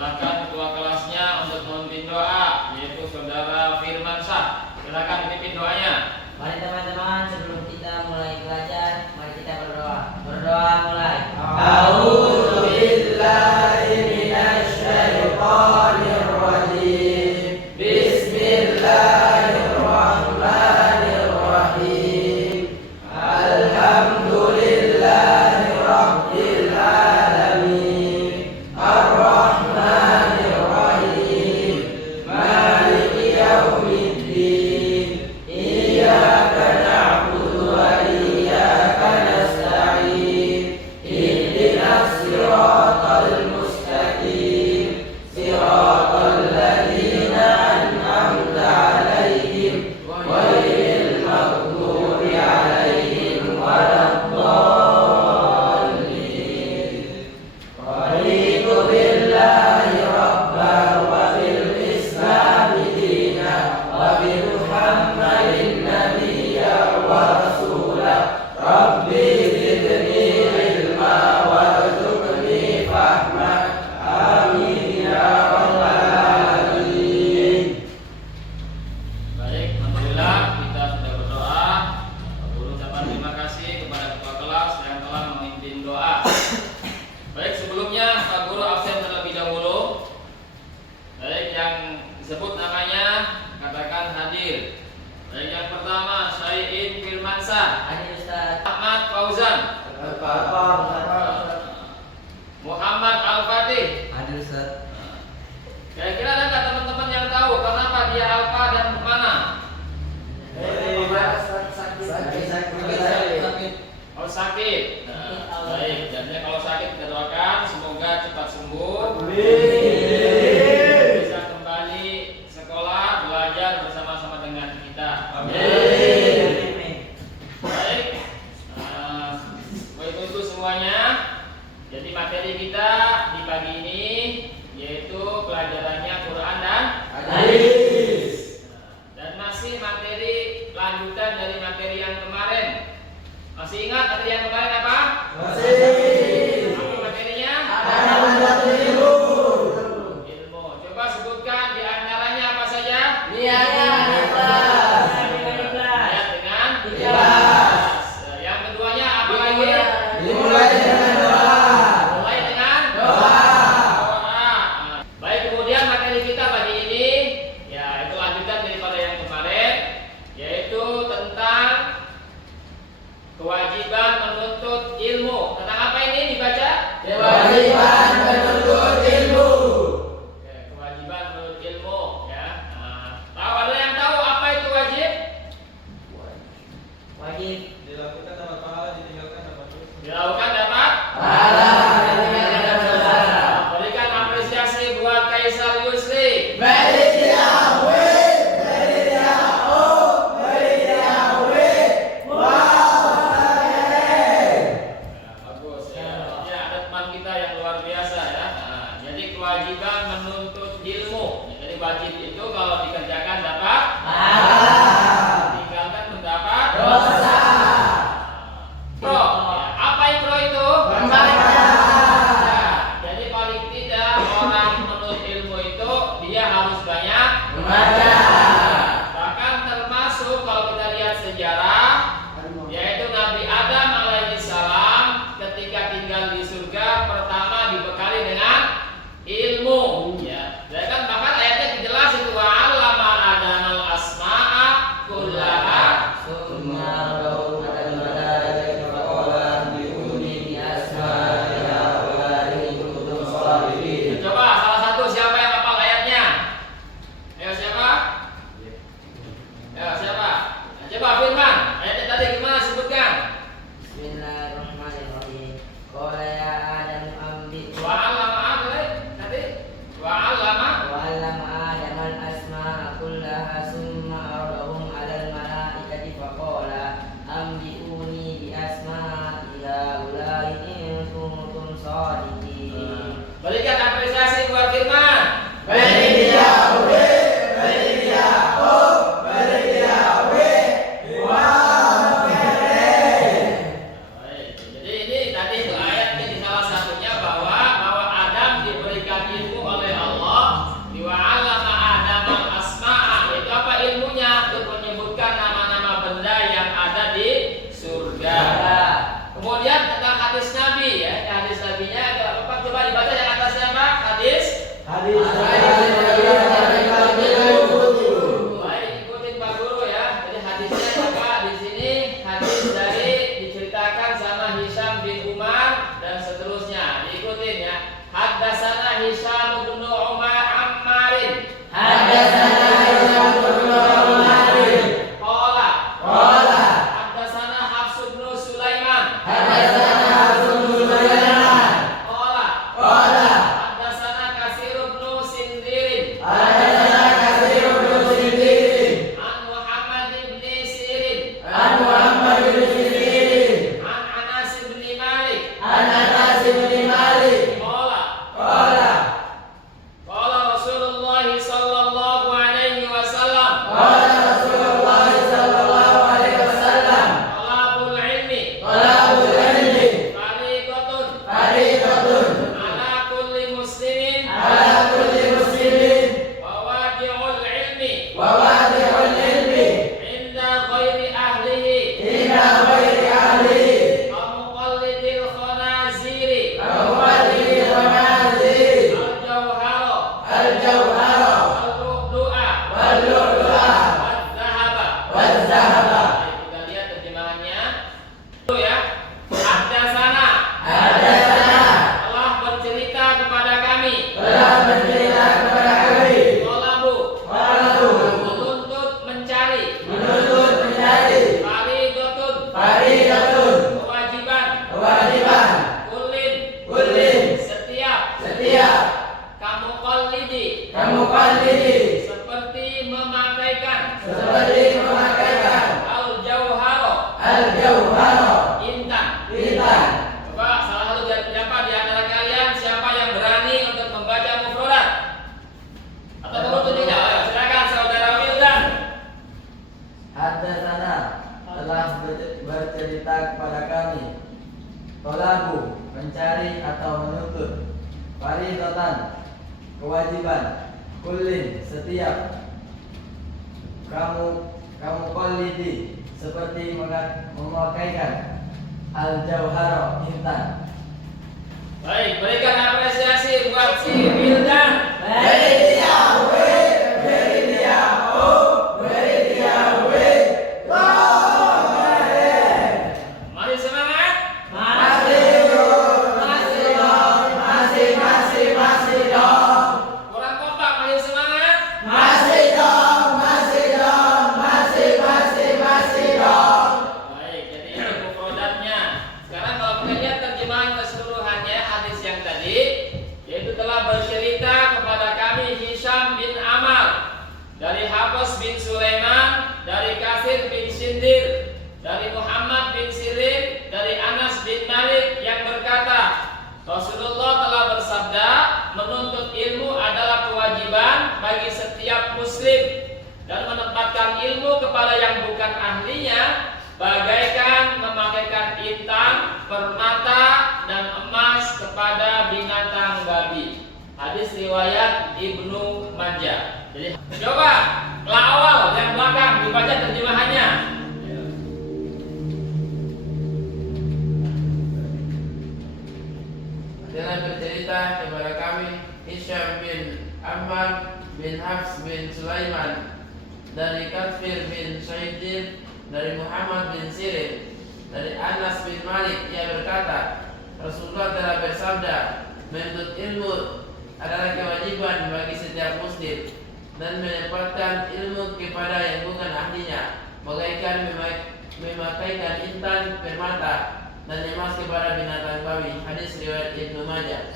Silakan ketua kelasnya untuk memimpin doa, yaitu saudara Firmansyah. Silakan pimpin doanya. Mari teman-teman, sebelum kita mulai belajar, mari kita berdoa. Berdoa mulai. A'udzu billahi minasy syaithanir rajim. Bismillahirrahmanirrahim. Alhamdulillahi rabbil alamin. Ar-Rahmanir Rahim. Maliki yaumiddin. Iyyaka na'budu wa iyyaka nasta'in. Ihdinas siratal mustaqim. Siratal ladzina an'amta 'alaihim ghairil maghdubi 'alaihim waladdallin. Raditu billahi rabban wa bil islami dinan wa bi Muhammadin nabiyyan wa rasulan. Rabbi zidni ilma warzuqni fahma. Amin ya rabbal alamin. Baik, alhamdulillah kita sudah berdoa. Guru ucapkan terima kasih kepada ketua kelas yang telah memimpin doa. Baik, sebelumnya Pak Guru absen terlebih dahulu. Baik, yang disebut namanya katakan hadir. Baik, yang pertama Syai'in Firmansyah, Hadir Ustaz. Ahmad Fauzan, Muhammad Al-Fatih. Hadir Ustaz. Kira-kira ada nggak teman-teman yang tahu kenapa dia alfa dan kemana? Kalau sakit. Nah, baik, jadi kalau sakit kita doakan semoga cepat sembuh. Bisa kembali sekolah belajar bersama-sama dengan kita. Baik, baik untuk semuanya. Jadi materi kita di pagi ini yaitu pelajarannya Quran dan Hadis. dan masih materi lanjutan dari materi yang kemarin. Masih ingat materi yang kemarin apa? Masih. Apa materinya? Ilmu. Ilmu. Coba sebutkan di antaranya apa saja? Niatnya ikhlas. Ayat dengan Ikhlas. Yang keduanya apa lagi? Dimulai dengan doa. Mulai dengan Doa. doa. Baik, kemudian materi kita pagi ini ya itu lanjutan daripada yang kemarin, yaitu tentang kewajiban menuntut ilmu. Tentang apa ini dibaca? Kewajiban menuntut ilmu. Oke, kewajiban menuntut ilmu ya. Tahu ada yang tahu apa itu wajib? Wajib. Dilakukan dapat pahala, ditinggalkan dapat dosa. Dilakukan dapat Pahala dan tinggalkan dosa. berikan apresiasi buat Kaisar Yusri. Bagus ya. Ya, ada teman kita yang luar biasa ya. Jadi kewajiban menuntut ilmu. Jadi wajib itu kalau dikerjakan dapat tinggalkan mendapat Dosa. Pro. Ya, apa pro itu? Membaca. Ya, jadi paling tidak orang menuntut ilmu itu dia harus banyak Membaca. Bahkan termasuk kalau kita lihat sejarah, yaitu Nabi Adam alaihissalam ketika tinggal di surga pertama dibekali dengan ilmu. Ya, dan kan bahkan ayatnya dijelas itu wa 'allama Adam al-asma'a kullaha. Summa Hadis dari Nabi ilmu. Baik, ikutin Pak Guru ya. Jadi hadisnya Bapak di sini hadis dari diceritakan sama Hisham bin Umar dan seterusnya. Diikutin ya. Haddatsana Hisham bin Umar Ammarin. Haddatsana Hisham bin Umar. Qala. Qala. Haddatsana Hafs bin Sulaiman. Haddatsana Hafs bin Sulaiman. Qala. Qala. Haddatsana Katsir bin Sindirin. Haddatsana Katsir bin Sindirin. An Muhammad bin Sirin. An Muhammad bin Sirin. An Anas bin Malik. An Anas bin Malik. Qala. Qala. Qala Rasulullah sallallahu alaihi wasallam. Qala Rasulullah sallallahu alaihi wasallam. Talabul ilmi Talabul ilmi fariidatun fariidatun ala kulli muslimin ala kulli muslimin wa wadi'ul ilmi wa wadi'ul ilmi inda ghairi ahlihi ila ghairi ahlihi wa muqallidil khanaziri kawalil khamazir al-jawhara al-jawhara wal-lu'lu'a wal-lu'lu'a wal-dhahaba. wal-zahaba. Kita lihat terjemahannya. Itu ya. Haddatsana Haddatsana telah bercerita kepada kami. telah bercerita kepada kami. Talabu Qalu menuntut mencari. menuntut mencari Fariidatun fariidatun kewajiban. kewajiban Kullin kullin setiap setiap kamu qallidi kamu qalidi seperti memakaikan seperti memakaikan al-jauhara al-jawhara intan. bintang. Coba salah satu siapa di antara kalian siapa yang berani untuk membaca mufradat? Atau perlu tunjuknya? Ayo, silakan saudara Wildan. Haddatsana telah bercerita kepada kami. Talabu mencari atau menuntut. Fariidatan kewajiban. Kullin setiap. Kamu qalidi seperti memakaikan al-jauhara intan. Baik, berikan apresiasi buat si Wildan. Mari semangat. Kurang kompak, mari semangat. Baik, jadi itu mufradatnya. Sekarang kalau kita lihat terjemahan keseluruhannya hadis yang tadi, yaitu telah bercerita kepada kami Hisham bin Ammar dari Hafs bin Sulaiman, dari Katsir bin Sindir, dari Muhammad bin Sirin, dari Anas bin Malik yang berkata, Rasulullah telah bersabda, menuntut ilmu adalah kewajiban bagi setiap muslim dan menempatkan ilmu kepada yang bukan ahlinya bagaikan memakaikan intan, permata, dan emas kepada binatang babi. Hadis riwayat Ibnu Majah. Jadi coba la awal yang belakang dibaca terjemahannya. Telah bercerita kepada kami Hisham bin Ammar bin Hafs bin Sulaiman dari Katsir bin Syaidir, dari Muhammad bin Sirin, dari Anas bin Malik. Ia berkata, Rasulullah telah bersabda, menuntut ilmu adalah kewajiban bagi setiap muslim dan menempatkan ilmu kepada yang bukan ahlinya bagaikan memakaikan intan, permata, dan emas kepada binatang babi. Hadis riwayat Ibnu Majah.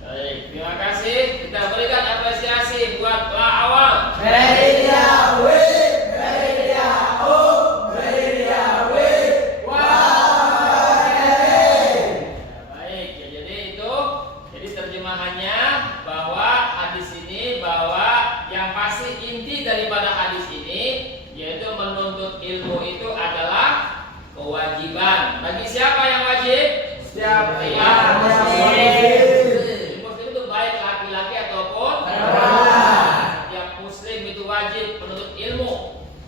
Baik, terima kasih. Kita berikan apresiasi buat la awal. Baik, ya, jadi itu jadi terjemahannya bahwa hadis ini bahwa yang pasti inti daripada hadis ini yaitu menuntut ilmu itu adalah kewajiban. Bagi siapa yang wajib? Setiap Yang muslim. Muslim itu baik laki-laki ataupun Perempuan. Yang muslim itu wajib menuntut ilmu.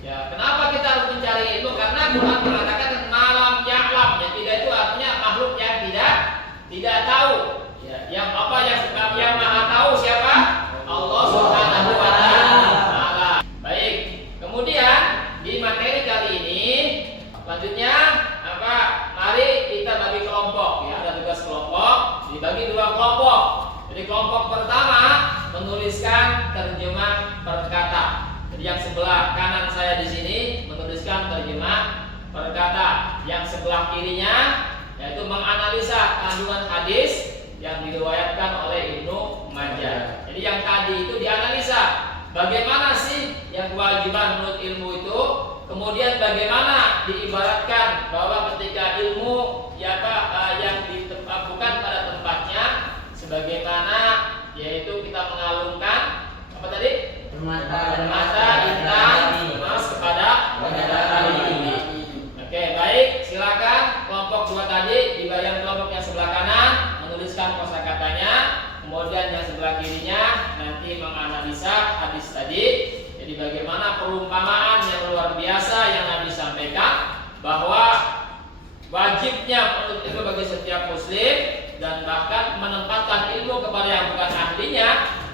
Ya, kenapa kita harus mencari ilmu? Karena Quran mengatakan malam ya'lam. Yang tidak itu artinya makhluk yang tidak tahu. Ya, yang maha tahu siapa? Jadi kelompok pertama menuliskan terjemah perkata. Jadi yang sebelah kanan saya di sini menuliskan terjemah perkata. Yang sebelah kirinya yaitu menganalisa kandungan hadis yang diriwayatkan oleh Ibnu Majah. Jadi yang tadi itu dianalisa bagaimana sih yang kewajiban menurut ilmu itu, kemudian bagaimana diibaratkan bahwa ketika ilmu yang bukan pada tempatnya, sebagaimana yaitu kita mengalungkan apa tadi? Permata intan emas kepada bidadari. Oke, baik, silakan kelompok dua tadi di bagian kelompok yang sebelah kanan menuliskan kosakatanya, kemudian yang sebelah kirinya nanti menganalisa hadis tadi. Jadi bagaimana perumpamaan yang luar biasa yang Nabi sampaikan bahwa wajibnya menuntut ilmu bagi setiap muslim dan bahkan menempatkan ilmu kepada yang bukan ahlinya,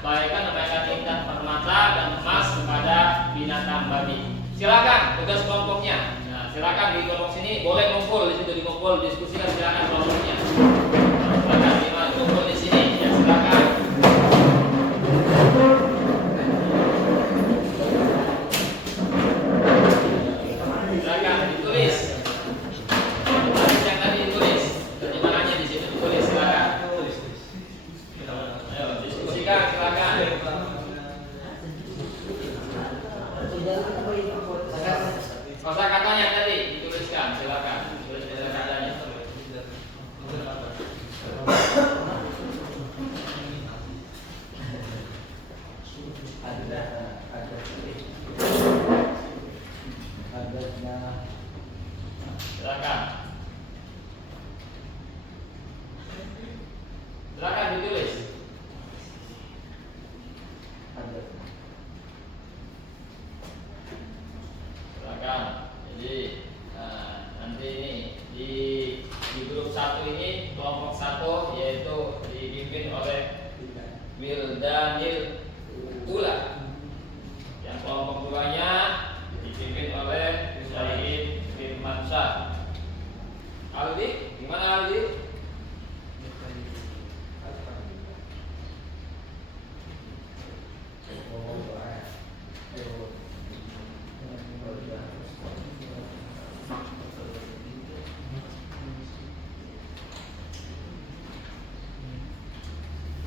bagaikan memberikan intan permata dan emas kepada binatang babi. Silakan tugas kelompoknya. Nah, silakan di kelompok sini boleh ngumpul di situ, dikumpul diskusikan, silakan kelompoknya. Silakan kumpul di sini. Ya, silakan. Silakan ditulis. Hadis yang tadi ditulis. Terjemahannya di situ ditulis, silakan. Ayo diskusikan, silakan. Kosakatanya tadi dituliskan, silakan. Tulis kosakatanya. Silakan. Silakan ditulis. Silakan. Jadi nanti ini di grup 1 ini kelompok 1 yaitu dipimpin oleh Wildanil Ula. Yang kelompok 2-nya dipimpin oleh Said Firmansyah. Aldi, gimana Aldi?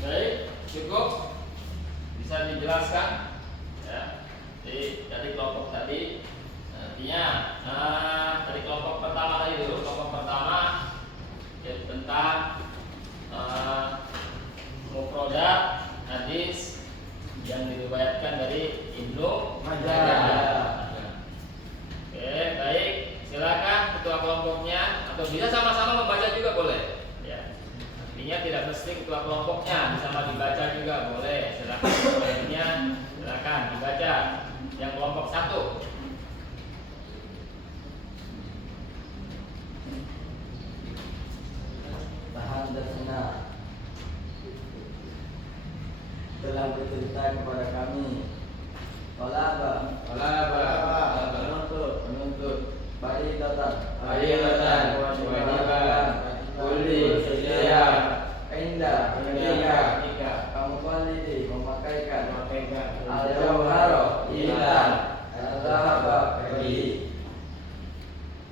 Baik, cukup bisa dijelaskan ya. Jadi dari kelompok tadi artinya dari kelompok pertama tadi dulu, kelompok pertama yaitu tentang mufradat hadis yang diriwayatkan dari Ibnu Majah. Oke, baik, silakan ketua kelompoknya atau bisa sama-sama membaca juga boleh. Ya. Artinya tidak mesti ketua kelompoknya, bisa dibaca juga boleh. Silakan kelompoknya, silakan dibaca. Yang kelompok 1. Haddatsana telah bercerita kepada kami Qalaba penuntut Baridatan kewajiban kulli setiap indah ketika kamu qalidi memakaikan al-jawharo intan al-dhahaba pergi.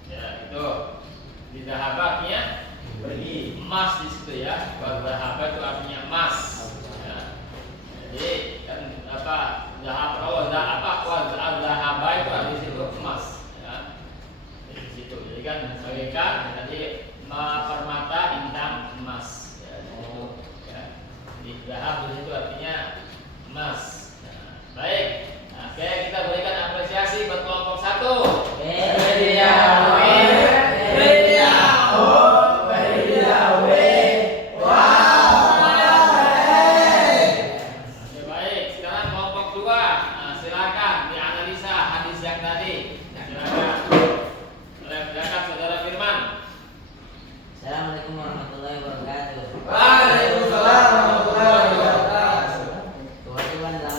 Ya, itu di dhahabatnya pergi, emas di situ ya. Dhahaba itu artinya emas. Ya. Jadi kan apa? Dhahaba itu artinya situ emas ya. Di situ. Jadi kan bagaikan tadi permata intan emas ya, di situ ya. Di dhahab di situ artinya emas. Ya. Baik. Oke, kita berikan apresiasi buat kelompok 1. Assalamualaikum warahmatullahi wabarakatuh. Waalaikumsalam warahmatullahi wabarakatuh. Kewajiban dalam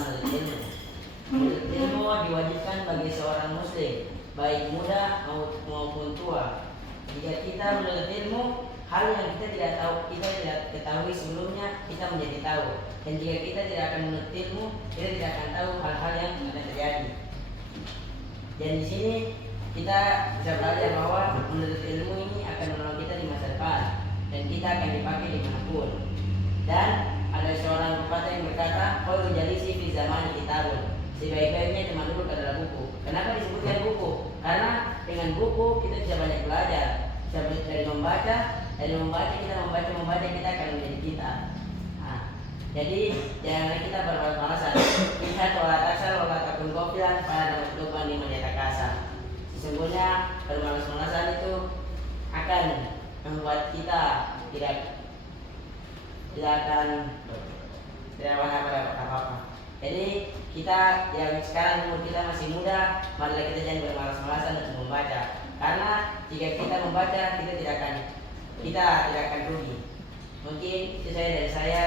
tahu. Dan jika kita tidak akan menuntut ilmu, kita tidak akan tahu hal-hal yang akan terjadi. Dan di sini kita bisa belajar bahwa menuntut ilmu ini akan menolong kita di masa depan dan kita akan dipakai dimanapun. Dan ada seorang pepatah yang berkata, "Qaulul jalisi fi zamani kitabun." Sebaik-baiknya teman duduk adalah buku. Kenapa disebutkan buku? Karena dengan buku kita bisa banyak belajar. Bisa dari membaca kita akan menjadi kita. Nah, jadi jangan kita bermalas-malasan. Lihat wala tasal wala takun qafilan pada lupa di menyetak kasar. Sesungguhnya bermalas-malasan itu akan membuat kita tidak akan apa-apa. Jadi kita yang sekarang umur kita masih muda, marilah kita jangan bermalas-malasan untuk membaca. Karena jika kita membaca, kita tidak akan rugi. Mungkin itu dari saya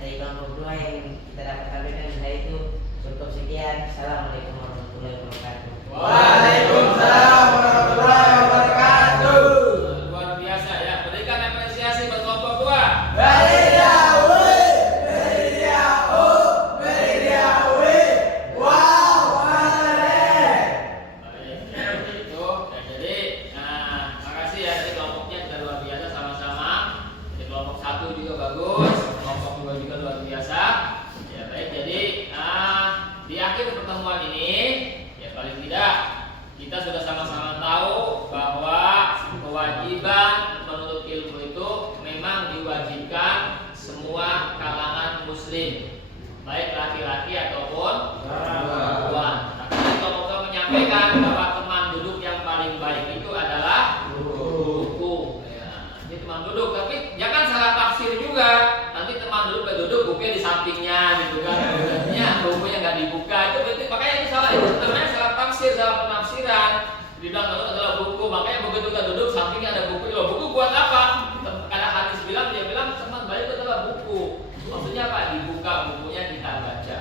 dari kelompok 2 yang kita dapat sampaikan dari saya itu cukup sekian. Assalamualaikum warahmatullahi wabarakatuh. Waalaikumsalam warahmatullahi wabarakatuh. Luar biasa ya. Berikan apresiasi buat kelompok 2. Kita sudah sama-sama tahu bahwa kewajiban menuntut ilmu itu memang diwajibkan semua kalangan muslim, baik laki-laki ataupun perempuan. Tapi kalau menyampaikan bahwa teman duduk yang paling baik itu adalah buku. Ya, ini teman duduk, tapi jangan salah tafsir juga. Nanti teman duduk bukunya di sampingnya gitu kan. Bukunya nggak dibuka itu berarti makanya itu salah, itu namanya salah tafsir, salah penafsiran. Dibilang itu adalah buku, makanya begitu kita duduk sampingnya ada buku. Loh, buku buat apa? Karena hadis dia bilang teman baik itu adalah buku. Maksudnya apa? Dibuka bukunya kita baca.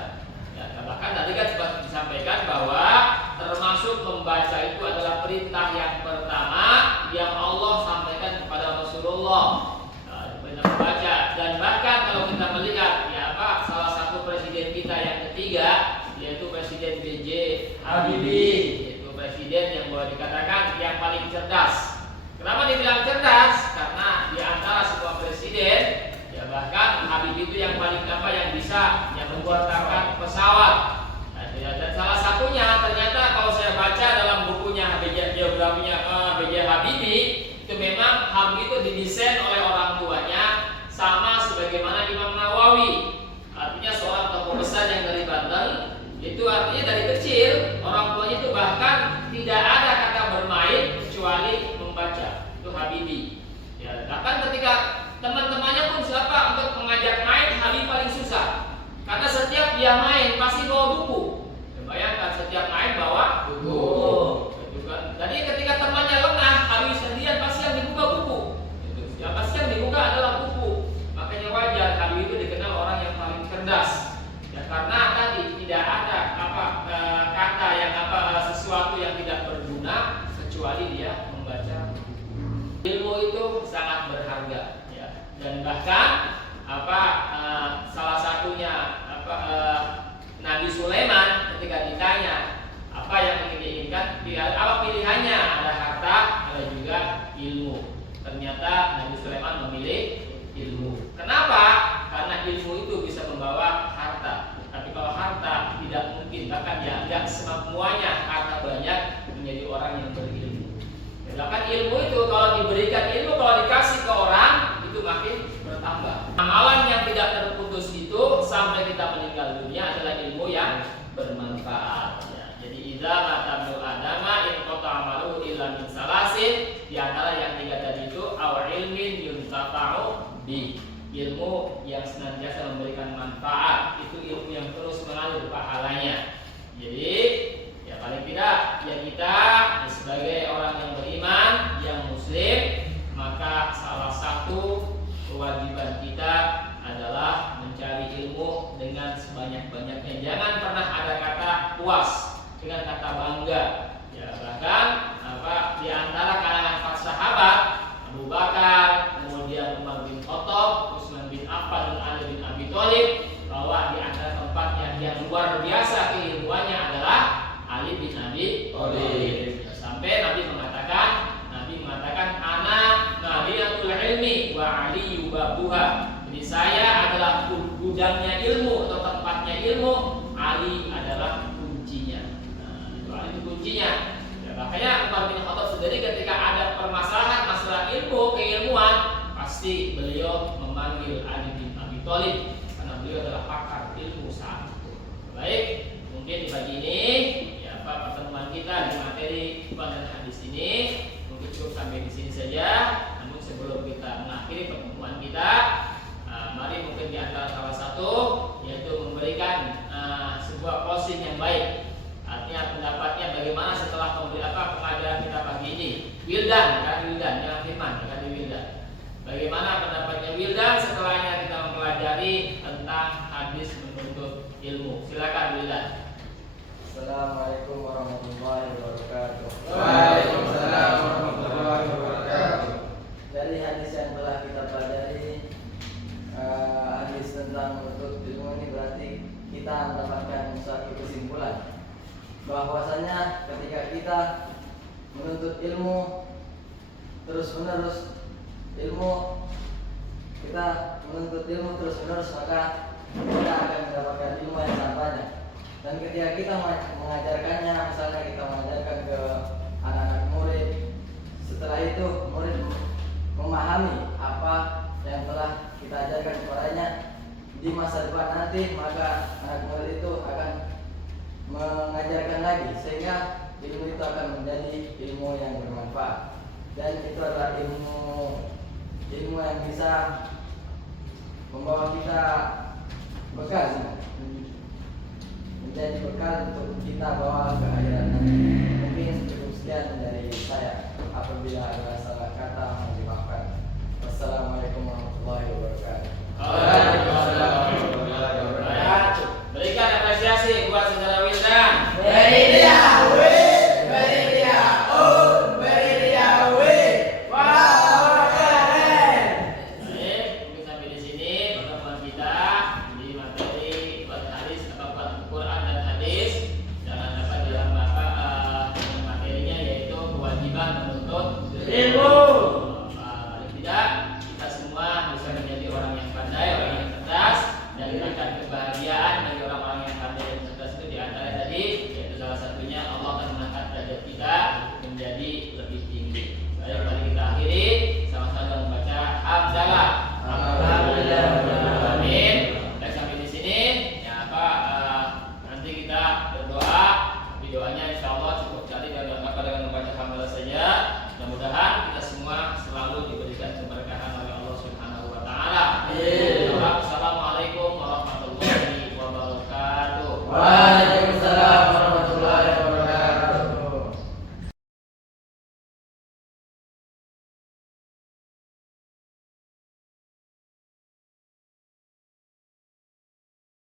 Ya, bahkan tadi kan sempat disampaikan bahwa termasuk membaca itu adalah perintah yang pertama yang Allah sampaikan kepada Rasulullah. Perintah membaca. Dan bahkan kalau kita melihat salah satu presiden kita yang ketiga yaitu Presiden B.J. Habibie, yaitu presiden yang boleh dikatakan yang paling cerdas. Kenapa dibilang cerdas? Karena di antara semua presiden, ya bahkan Habibie itu yang paling yang bisa yang membuatkan pesawat. Dan salah satunya ternyata kalau saya baca dalam bukunya biografinya B.J. Habibie, itu memang Habibie itu didesain oleh orang tuanya sama sebagaimana Imam Nawawi. Artinya seorang tokoh besar yang dari Banten, itu artinya dari kecil orang tuanya itu bahkan tidak ada kata bermain kecuali membaca. Itu Habibie. Ya, bahkan ketika teman-temannya pun siapa untuk mengajak main, Habibie paling susah. Karena setiap dia main pasti bawa buku. Bayangkan setiap main bawa buku. Jadi ketika temannya lengah, Habibie sendirian pasti yang dibuka buku. Yang pasti yang dibuka adalah buku. Makanya wajar Habibie itu dikenal orang yang paling cerdas. Ya, karena tadi tidak ada kata yang sesuatu yang tidak berguna kecuali dia membaca. Ilmu itu sangat berharga, ya. Dan bahkan salah satunya Nabi Sulaiman ketika ditanya apa yang ingin diinginkan, apa pilihannya, ada harta, ada juga ilmu. Ternyata Nabi Sulaiman memilih ilmu. Kenapa? Karena ilmu itu bisa membawa harta. Tapi kalau harta tidak mungkin, bahkan tidak semuanya harta banyak menjadi orang yang berilmu. Bahkan ilmu itu kalau diberikan ilmu, kalau dikasih ke orang itu makin bertambah. Amalan yang tidak terputus itu sampai kita meninggal dunia adalah ilmu yang bermanfaat. Ya, jadi idza matabnu adama in qata amalu illa min salasin, di antara yang 3 tadi itu aw ilmin yuntafa'u bi, ilmu yang senantiasa memberikan manfaat, itu ilmu yang terus mengalir pahalanya. Jadi ya paling tidak ya kita sebagai orang yang beriman, yang muslim, maka salah satu kewajiban kita adalah mencari ilmu dengan sebanyak-banyaknya. Jangan pernah ada kata puas, dengan kata bangga. Ya, bahkan di antara kalangan para sahabat, Abu Bakar, kemudian Umar bin Khattab, Utsman bin Affan dan Ali bin Abi Thalib, bahwa di antara tempat yang luar biasa keilmuannya adalah Ali bin Abi Thalib. Sampai Nabi mengatakan anak nabiyatul ilmi wa Ali yubabuha. Jadi saya adalah gudangnya ilmu atau tempatnya ilmu, Ali adalah kuncinya. Nah, itu Ali itu kuncinya. Ya, makanya Umar bin Khattab sendiri ketika ada permasalahan masalah ilmu, keilmuan, pasti beliau memanggil Ali bin Abi Thalib karena beliau adalah pakar ilmu saat itu. Baik, mungkin di pagi ini ya Pak, pertemuan kita di materi dan hadis ini mungkin cukup sampai di sini saja. Namun sebelum kita mengakhiri pertemuan kita, mari mungkin di antara salah satu yaitu memberikan sebuah closing yang baik. Artinya pendapatnya bagaimana setelah pengajaran kita pagi ini. Wildan, jangan Firman, kan Wildan. Bagaimana pendapatnya Wildan setelahnya kita mempelajari tentang hadis menuntut ilmu. Silakan Wildan. Assalamualaikum warahmatullahi wabarakatuh. Waalaikumsalam warahmatullahi wabarakatuh. Dari hadis yang telah kita pelajari, hadis tentang menuntut ilmu ini berarti kita mendapatkan suatu kesimpulan bahwasanya ketika kita menuntut ilmu terus menerus maka kita akan mendapatkan ilmu yang sangat banyak. Dan ketika kita mengajarkannya, misalnya kita mengajarkan ke anak-anak murid, setelah itu murid memahami apa yang telah kita ajarkan kepadanya di masa depan nanti, maka anak murid itu akan mengajarkan lagi sehingga ilmu itu akan menjadi ilmu yang bermanfaat. Dan itu adalah ilmu yang bisa membawa kita bekal, menjadi bekal untuk kita bawa ke akhirat nanti. Mungkin cukup sekian dari saya. Apabila ada salah kata mohon dimaafkan. Wassalamualaikum warahmatullahi wabarakatuh. Waalaikumsalam warahmatullahi wabarakatuh. Berikan apresiasi buat saudara Wildan. Beri dia wow, keren. Baik, mungkin sampai di sini pertemuan kita di materi hadis atau Quran dan hadis. Jangan dapat dalam materinya yaitu kewajiban menuntut ilmu. Paling tidak kita semua bisa menjadi orang yang pandai, orang yang cerdas, dan akan kebahagiaan